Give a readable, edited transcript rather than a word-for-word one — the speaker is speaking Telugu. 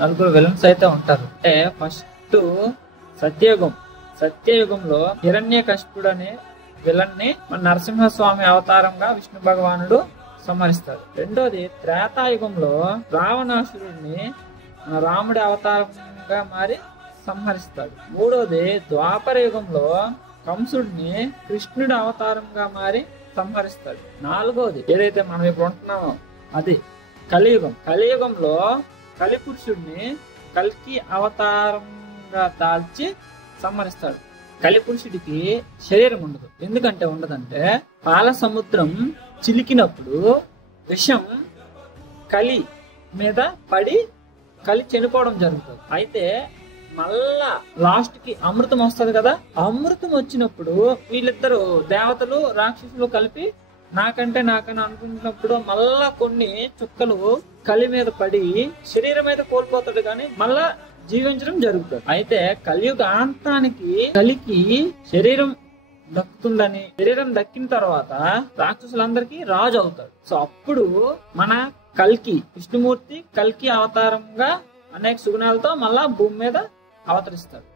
నలుగురు విలన్స్ అయితే ఉంటారు. అంటే ఫస్ట్ సత్యయుగంలో హిరణ్యకశిపుడు అనే విలన్ ని మన నరసింహస్వామి అవతారంగా విష్ణు భగవానుడు సంహరిస్తాడు. రెండోది త్రేతాయుగంలో రావణాసురుడిని రాముడి అవతారంగా మారి సంహరిస్తాడు. మూడోది ద్వాపర యుగంలో కంసుడిని కృష్ణుడి అవతారంగా మారి సంహరిస్తాడు. నాలుగోది ఏదైతే మనం ఇప్పుడు ఉంటున్నామో అది కలియుగంలో కలిపురుషుడిని కల్కి అవతారంగా దాల్చి సంహరిస్తాడు. కలిపురుషుడికి శరీరం ఉండదు. ఎందుకంటే ఉండదంటే పాల సముద్రం చిలికినప్పుడు విషం కలి మీద పడి కలి చనిపోవడం జరుగుతుంది. అయితే మళ్ళా లాస్ట్ కి అమృతం వస్తుంది కదా, అమృతం వచ్చినప్పుడు వీళ్ళిద్దరు దేవతలు రాక్షసులు కలిపి నాకని అనుకుంటున్నప్పుడు మళ్ళా కొన్ని చుక్కలు కలి మీద పడి శరీరం మీద కోల్పోతాడు కానీ మళ్ళా జీవించడం జరుగుతుంది. అయితే కలియుగ అంతానికి కలికి శరీరం దక్కుతుందని, శరీరం దక్కిన తర్వాత రాక్షసులందరికీ రాజు అవుతాడు. సో అప్పుడు మన కల్కి విష్ణుమూర్తి కల్కి అవతారంగా అనేక సుగుణాలతో మళ్ళా భూమి మీద అవతరిస్తాడు.